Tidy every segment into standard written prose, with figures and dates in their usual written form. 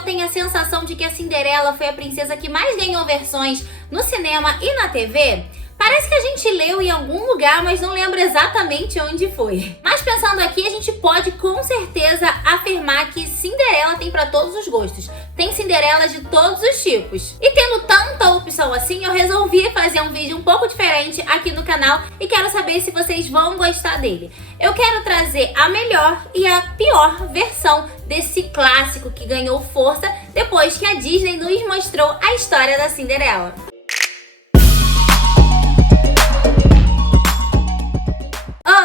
eu tenho a sensação de que a Cinderela foi a princesa que mais ganhou versões no cinema e na TV? Parece que a gente leu em algum lugar, mas não lembro exatamente onde foi. Mas pensando aqui, a gente pode com certeza afirmar que Cinderela tem para todos os gostos. Tem Cinderela de todos os tipos. E tendo tanta opção assim, eu resolvi fazer um vídeo um pouco diferente aqui no canal e quero saber se vocês vão gostar dele. Eu quero trazer a melhor e a pior versão desse clássico que ganhou força depois que a Disney nos mostrou a história da Cinderela.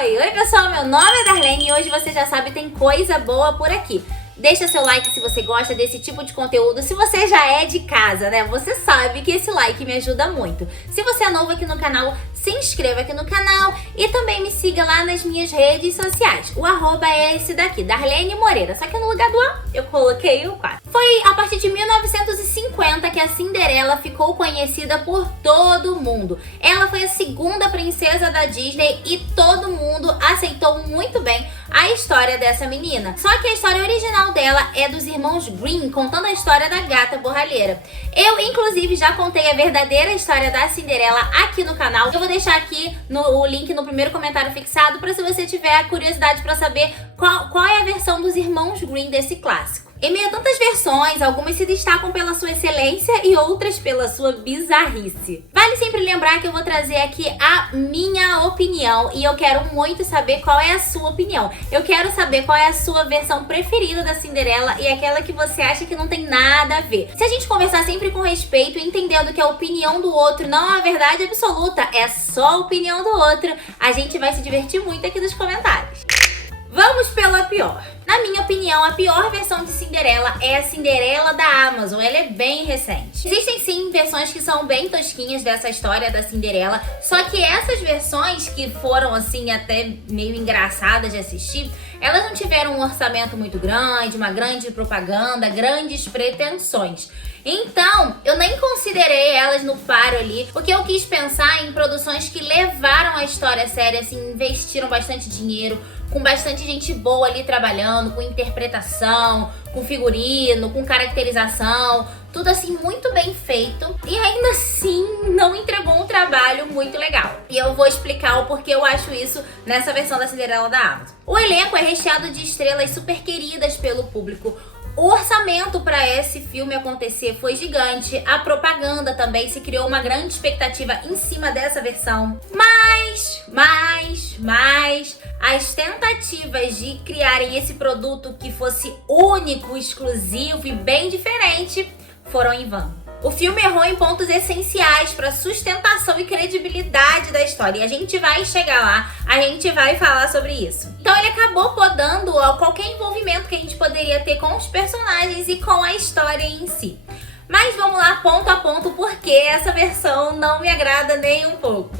Oi pessoal, meu nome é Darlene e hoje você já sabe, tem coisa boa por aqui. Deixa seu like se você gosta desse tipo de conteúdo. Se você já é de casa, né, você sabe que esse like me ajuda muito. Se você é novo aqui no canal, se inscreva aqui no canal e também me siga lá nas minhas redes sociais. O arroba é esse daqui, Darlene Moreira, só que no lugar do A eu coloquei o 4. Foi a partir de 1950 que a Cinderela ficou conhecida por todo mundo. Ela foi a segunda princesa da Disney e todo mundo aceitou muito bem a história dessa menina. Só que a história original dela é dos irmãos Grimm, contando a história da gata borralheira. Eu, inclusive, já contei a verdadeira história da Cinderela aqui no canal. Eu vou deixar aqui o link no primeiro comentário fixado para se você tiver curiosidade para saber qual é a versão dos irmãos Grimm desse clássico. Em meio a tantas versões, algumas se destacam pela sua excelência e outras pela sua bizarrice. Vale sempre lembrar que eu vou trazer aqui a minha opinião e eu quero muito saber qual é a sua opinião. Eu quero saber qual é a sua versão preferida da Cinderela e aquela que você acha que não tem nada a ver. Se a gente conversar sempre com respeito, entendendo que a opinião do outro não é a verdade absoluta, é só a opinião do outro, a gente vai se divertir muito aqui nos comentários. Vamos pela pior. Na minha opinião, a pior versão de Cinderela é a Cinderela da Amazon. Ela é bem recente. Existem sim versões que são bem tosquinhas dessa história da Cinderela, só que essas versões que foram assim até meio engraçadas de assistir, elas não tiveram um orçamento muito grande, uma grande propaganda, grandes pretensões. Então, eu nem considerei elas no páreo ali, porque eu quis pensar em produções que levaram a história a sério, assim, investiram bastante dinheiro, com bastante gente boa ali trabalhando, com interpretação, com figurino, com caracterização, tudo assim muito bem feito e ainda assim não entregou um trabalho muito legal. E eu vou explicar o porquê eu acho isso nessa versão da Cinderela da Amazon. O elenco é recheado de estrelas super queridas pelo público. O orçamento para esse filme acontecer foi gigante, a propaganda também, se criou uma grande expectativa em cima dessa versão. Mas, as tentativas de criarem esse produto que fosse único, exclusivo e bem diferente foram em vão. O filme errou em pontos essenciais para sustentação e credibilidade da história. E a gente vai chegar lá, a gente vai falar sobre isso. Então ele acabou podando qualquer envolvimento que a gente poderia ter com os personagens e com a história em si. Mas vamos lá, ponto a ponto, porque essa versão não me agrada nem um pouco.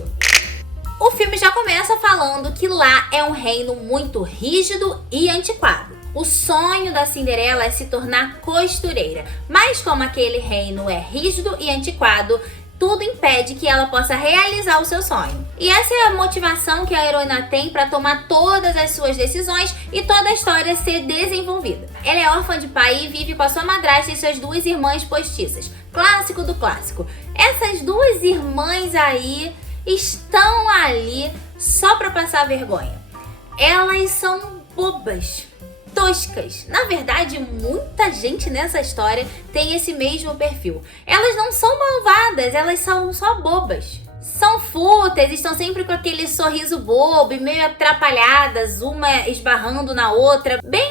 O filme já começa falando que lá é um reino muito rígido e antiquado. O sonho da Cinderela é se tornar costureira, mas como aquele reino é rígido e antiquado, tudo impede que ela possa realizar o seu sonho. E essa é a motivação que a heroína tem para tomar todas as suas decisões e toda a história ser desenvolvida. Ela é órfã de pai e vive com a sua madrasta e suas duas irmãs postiças. Clássico do clássico. Essas duas irmãs aí estão ali só para passar vergonha. Elas são bobas, toscas. Na verdade, muita gente nessa história tem esse mesmo perfil. Elas não são malvadas, elas são só bobas. São fúteis, estão sempre com aquele sorriso bobo e meio atrapalhadas, uma esbarrando na outra. Bem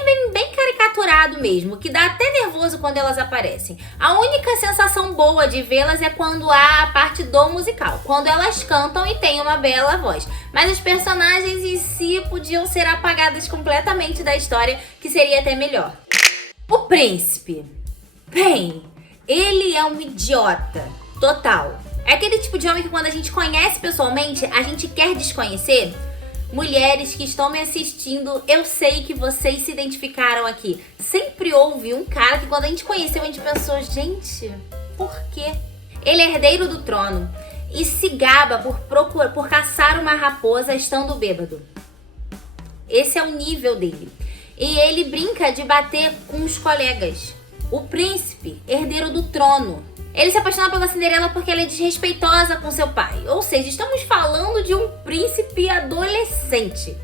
caricaturado mesmo, que dá até nervoso quando elas aparecem. A única sensação boa de vê-las é quando há a parte do musical, quando elas cantam e têm uma bela voz. Mas os personagens em si podiam ser apagados completamente da história, que seria até melhor. O príncipe. Bem, ele é um idiota. Total. É aquele tipo de homem que quando a gente conhece pessoalmente, a gente quer desconhecer. Mulheres que estão me assistindo, eu sei que vocês se identificaram aqui. Sempre houve um cara que quando a gente conheceu, a gente pensou, gente, por quê? Ele é herdeiro do trono e se gaba por caçar uma raposa estando bêbado. Esse é o nível dele. E ele brinca de bater com os colegas. o príncipe, herdeiro do trono. Ele se apaixona pela Cinderela porque ela é desrespeitosa com seu pai. Ou seja, estamos falando de um príncipe adolescente.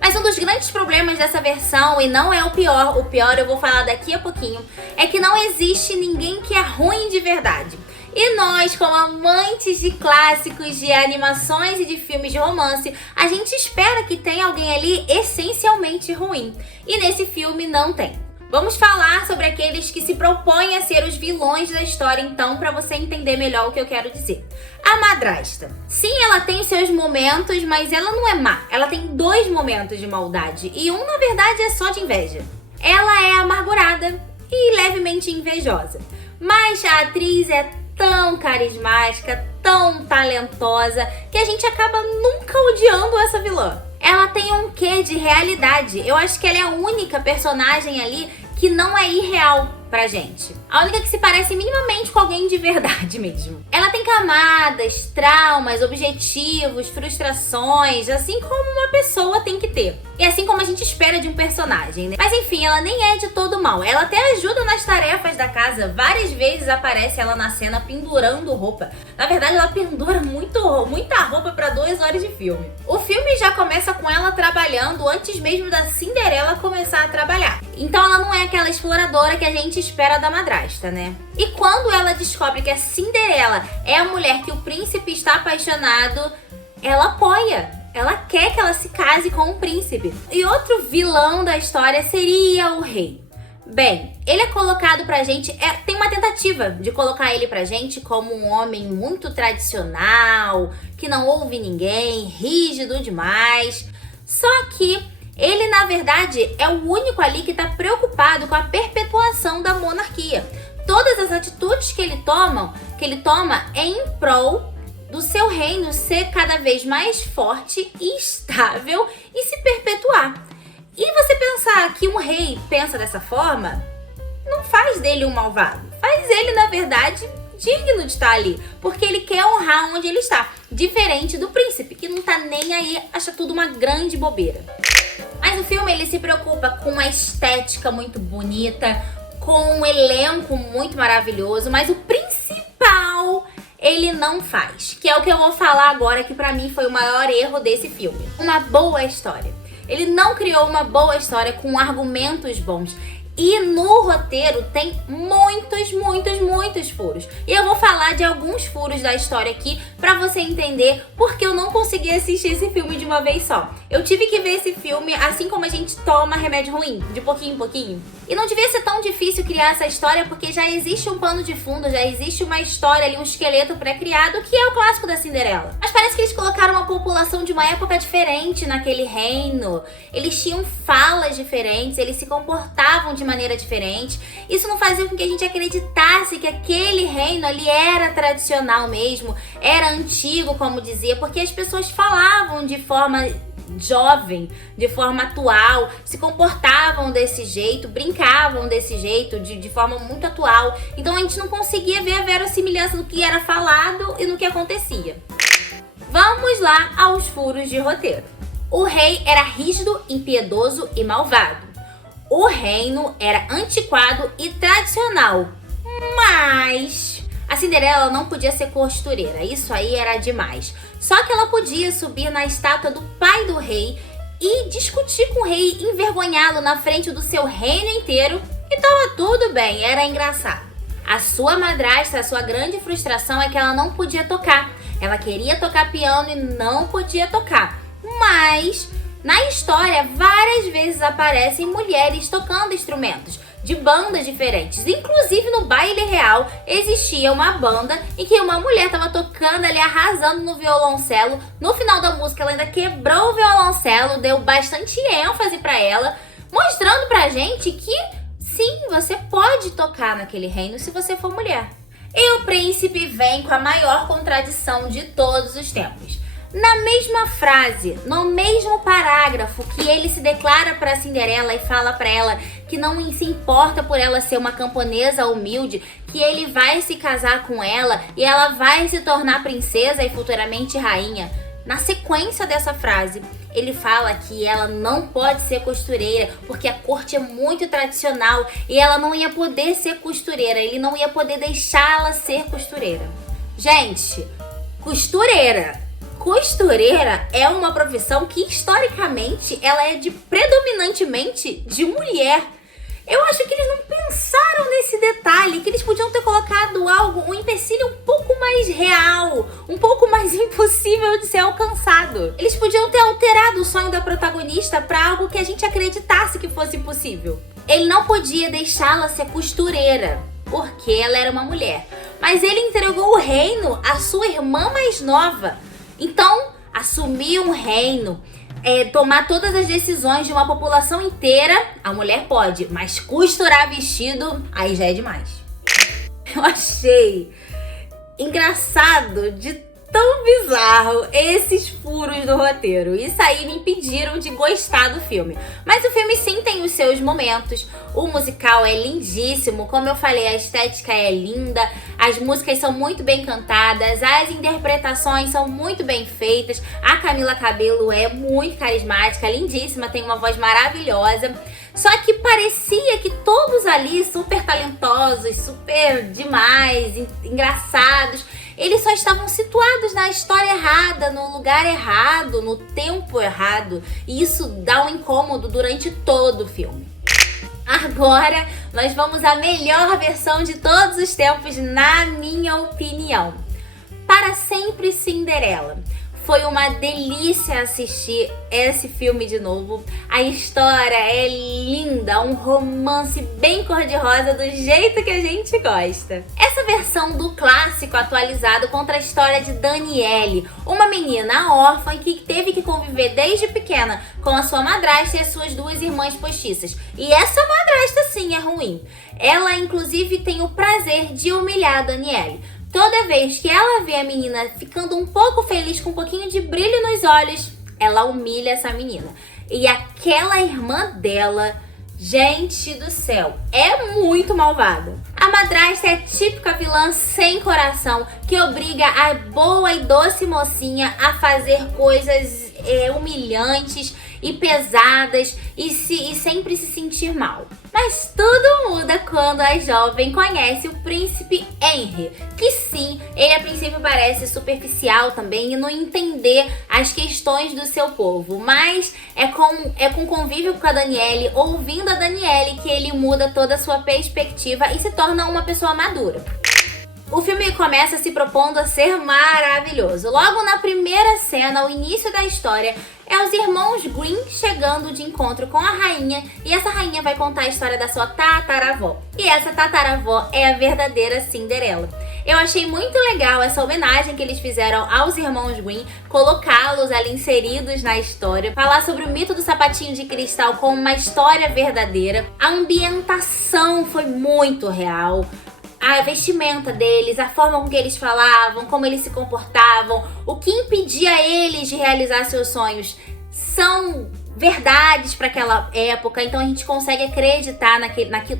Mas um dos grandes problemas dessa versão, e não é o pior eu vou falar daqui a pouquinho, é que não existe ninguém que é ruim de verdade. E nós, como amantes de clássicos, de animações e de filmes de romance, a gente espera que tenha alguém ali essencialmente ruim. E nesse filme não tem. Vamos falar sobre aqueles que se propõem a ser os vilões da história, então, para você entender melhor o que eu quero dizer. A madrasta. Sim, ela tem seus momentos, mas ela não é má. Ela tem 2 momentos de maldade e um, na verdade, é só de inveja. Ela é amargurada e levemente invejosa. Mas a atriz é tão carismática, tão talentosa, que a gente acaba nunca odiando essa vilã. Ela tem um quê de realidade. Eu acho que ela é a única personagem ali que não é irreal pra gente. A única que se parece minimamente com alguém de verdade mesmo. Ela tem camadas, traumas, objetivos, frustrações, assim como uma pessoa tem que ter. E assim como a gente espera de um personagem, né? Mas enfim, ela nem é de todo mal. Ela até ajuda nas tarefas da casa. Várias vezes aparece ela na cena pendurando roupa. Na verdade, ela pendura muita roupa pra 2 horas de filme. O filme já começa com ela trabalhando antes mesmo da Cinderela começar a trabalhar. Então ela não é aquela exploradora que a gente espera da madrasta, né? E quando ela descobre que a Cinderela é a mulher que o príncipe está apaixonado, ela apoia. Ela quer que ela se case com o príncipe. E outro vilão da história seria o rei. Bem, ele é colocado pra gente, tem uma tentativa de colocar ele pra gente como um homem muito tradicional, que não ouve ninguém, rígido demais. Só que ele, na verdade, é o único ali que tá preocupado com a perpetuação da monarquia. Todas as atitudes que ele toma é em prol do seu reino ser cada vez mais forte e estável e se perpetuar. E você pensar que um rei pensa dessa forma, não faz dele um malvado. Faz ele, na verdade, digno de estar ali, porque ele quer honrar onde ele está. Diferente do príncipe, que não tá nem aí, acha tudo uma grande bobeira. Mas o filme, ele se preocupa com uma estética muito bonita, com um elenco muito maravilhoso, mas o principal ele não faz, que é o que eu vou falar agora, que pra mim foi o maior erro desse filme. Uma boa história. Ele não criou uma boa história com argumentos bons. E no roteiro tem muitos furos. E eu vou falar de alguns furos da história aqui pra você entender porque eu não consegui assistir esse filme de uma vez só. Eu tive que ver esse filme assim como a gente toma remédio ruim, de pouquinho em pouquinho. E não devia ser tão difícil criar essa história porque já existe um pano de fundo, já existe uma história ali, um esqueleto pré-criado, que é o clássico da Cinderela. Mas parece que eles colocaram uma população de uma época diferente naquele reino. Eles tinham falas diferentes, eles se comportavam de maneira diferente. Isso não fazia com que a gente acreditasse que aquele reino ali era tradicional mesmo, era antigo, como dizia, porque as pessoas falavam de forma jovem, de forma atual, se comportavam desse jeito, brincavam desse jeito, de forma muito atual. Então a gente não conseguia ver a verossimilhança do que era falado e no que acontecia. Vamos lá aos furos de roteiro. O rei era rígido, impiedoso e malvado. O reino era antiquado e tradicional, mas a Cinderela não podia ser costureira, isso aí era demais. Só que ela podia subir na estátua do pai do rei e discutir com o rei, envergonhá-lo na frente do seu reino inteiro e tava tudo bem, era engraçado. A sua madrasta, a sua grande frustração é que ela não podia tocar. Ela queria tocar piano e não podia tocar, mas na história, várias vezes aparecem mulheres tocando instrumentos de bandas diferentes. Inclusive no baile real existia uma banda em que uma mulher estava tocando ali, arrasando no violoncelo. No final da música ela ainda quebrou o violoncelo, deu bastante ênfase para ela, mostrando pra gente que sim, você pode tocar naquele reino se você for mulher. E o príncipe vem com a maior contradição de todos os tempos. Na mesma frase, no mesmo parágrafo que ele se declara para Cinderela e fala para ela que não se importa por ela ser uma camponesa humilde, que ele vai se casar com ela e ela vai se tornar princesa e futuramente rainha. Na sequência dessa frase, ele fala que ela não pode ser costureira porque a corte é muito tradicional e ela não ia poder ser costureira, ele não ia poder deixá-la ser costureira. Gente, costureira é uma profissão que historicamente ela é predominantemente de mulher. Eu acho que eles não pensaram nesse detalhe, que eles podiam ter colocado um empecilho um pouco mais real, um pouco mais impossível de ser alcançado. Eles podiam ter alterado o sonho da protagonista para algo que a gente acreditasse que fosse possível. Ele não podia deixá-la ser costureira, porque ela era uma mulher. Mas ele entregou o reino à sua irmã mais nova. Então, assumir um reino, tomar todas as decisões de uma população inteira, a mulher pode, mas costurar vestido, aí já é demais. Eu achei engraçado de tão bizarro esses furos do roteiro. Isso aí me impediram de gostar do filme. Mas o filme sim tem os seus momentos. O musical é lindíssimo. Como eu falei, a estética é linda. As músicas são muito bem cantadas. As interpretações são muito bem feitas. A Camila Cabello é muito carismática, lindíssima, tem uma voz maravilhosa. Só que parecia que todos ali, super talentosos, super demais, engraçados, eles só estavam situados na história errada, no lugar errado, no tempo errado. E isso dá um incômodo durante todo o filme. Agora, nós vamos à melhor versão de todos os tempos, na minha opinião. Para Sempre Cinderela. Foi uma delícia assistir esse filme de novo. A história é linda, um romance bem cor-de-rosa do jeito que a gente gosta. Essa versão do clássico atualizado conta a história de Daniele, uma menina órfã que teve que conviver desde pequena com a sua madrasta e as suas duas irmãs postiças. E essa madrasta sim é ruim. Ela inclusive tem o prazer de humilhar a Daniele. Toda vez que ela vê a menina ficando um pouco feliz, com um pouquinho de brilho nos olhos, ela humilha essa menina. E aquela irmã dela, gente do céu, é muito malvada. A madrasta é a típica vilã sem coração, que obriga a boa e doce mocinha a fazer coisas humilhantes e pesadas e sempre se sentir mal. Mas tudo muda quando a jovem conhece o príncipe Henry, que sim, ele a princípio parece superficial também e não entender as questões do seu povo, mas é com convívio com a Daniele, ouvindo a Daniele, que ele muda toda a sua perspectiva e se torna uma pessoa madura. O filme começa se propondo a ser maravilhoso. Logo na primeira cena, o início da história, é os irmãos Green chegando de encontro com a rainha, e essa rainha vai contar a história da sua tataravó. E essa tataravó é a verdadeira Cinderela. Eu achei muito legal essa homenagem que eles fizeram aos irmãos Green, colocá-los ali inseridos na história, falar sobre o mito do sapatinho de cristal como uma história verdadeira. A ambientação foi muito real. A vestimenta deles, a forma com que eles falavam, como eles se comportavam, o que impedia eles de realizar seus sonhos, são verdades para aquela época, então a gente consegue acreditar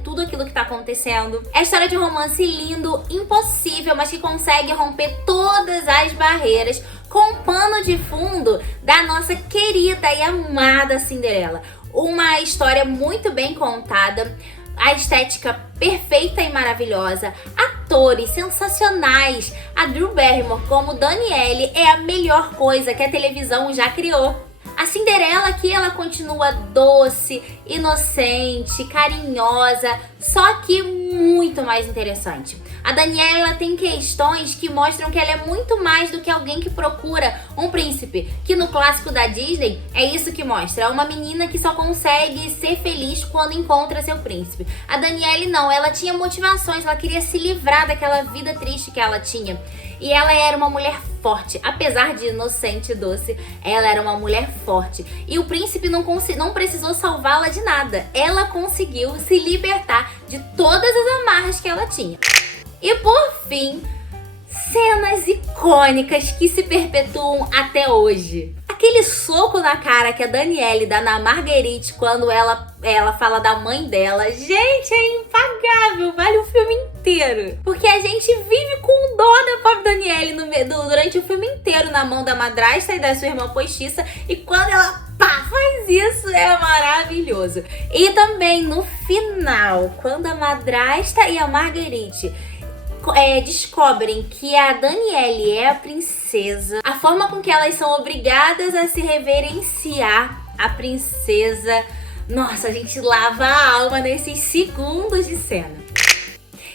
tudo aquilo que tá acontecendo. É a história de um romance lindo, impossível, mas que consegue romper todas as barreiras com um pano de fundo da nossa querida e amada Cinderela. Uma história muito bem contada, a estética perfeita e maravilhosa, atores sensacionais. A Drew Barrymore como Daniele é a melhor coisa que a televisão já criou. A Cinderela aqui, ela continua doce, inocente, carinhosa, só que muito mais interessante. A Daniela, ela tem questões que mostram que ela é muito mais do que alguém que procura um príncipe, que no clássico da Disney é isso que mostra, uma menina que só consegue ser feliz quando encontra seu príncipe. A Daniela não, ela tinha motivações, ela queria se livrar daquela vida triste que ela tinha. E ela era uma mulher forte, apesar de inocente e doce, ela era uma mulher forte. E o príncipe não precisou salvá-la de nada, ela conseguiu se libertar de todas as amarras que ela tinha. E por fim, cenas icônicas que se perpetuam até hoje. Aquele soco na cara que a Daniele dá na Marguerite quando ela fala da mãe dela. Gente, é impagável, vale o filme inteiro. Porque a gente vive com dó da pobre Daniele durante o filme inteiro na mão da madrasta e da sua irmã postiça. E quando ela pá, faz isso, é maravilhoso. E também no final, quando a madrasta e a Marguerite descobrem que a Danielle é a princesa, a forma com que elas são obrigadas a se reverenciar a princesa, nossa, a gente lava a alma nesses segundos de cena.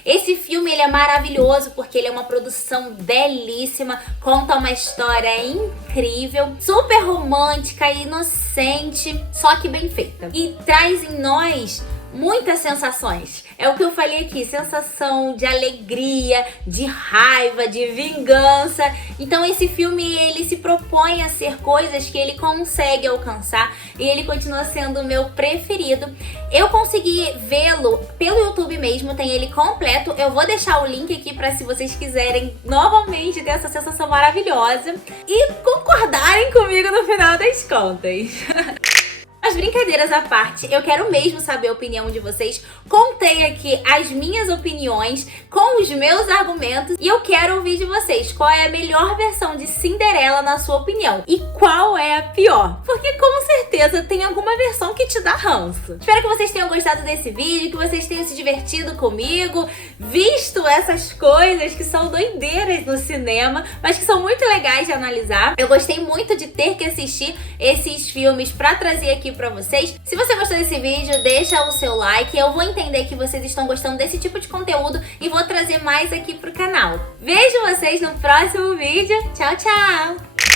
Esse filme ele é maravilhoso porque ele é uma produção belíssima, conta uma história incrível, super romântica e inocente, só que bem feita. E traz em nós muitas sensações. É o que eu falei aqui, sensação de alegria, de raiva, de vingança. Então esse filme ele se propõe a ser coisas que ele consegue alcançar e ele continua sendo o meu preferido. Eu consegui vê-lo pelo YouTube mesmo, tem ele completo. Eu vou deixar o link aqui para se vocês quiserem novamente ter essa sensação maravilhosa e concordarem comigo no final das contas. Mas brincadeiras à parte, eu quero mesmo saber a opinião de vocês. Contei aqui as minhas opiniões com os meus argumentos e eu quero ouvir de vocês qual é a melhor versão de Cinderela na sua opinião e qual é a pior, porque com certeza tem alguma versão que te dá ranço. Espero que vocês tenham gostado desse vídeo, que vocês tenham se divertido comigo, visto essas coisas que são doideiras no cinema, mas que são muito legais de analisar. Eu gostei muito de ter que assistir esses filmes pra trazer aqui pra vocês. Se você gostou desse vídeo, deixa o seu like. Eu vou entender que vocês estão gostando desse tipo de conteúdo e vou trazer mais aqui pro canal. Vejo vocês no próximo vídeo. Tchau, tchau!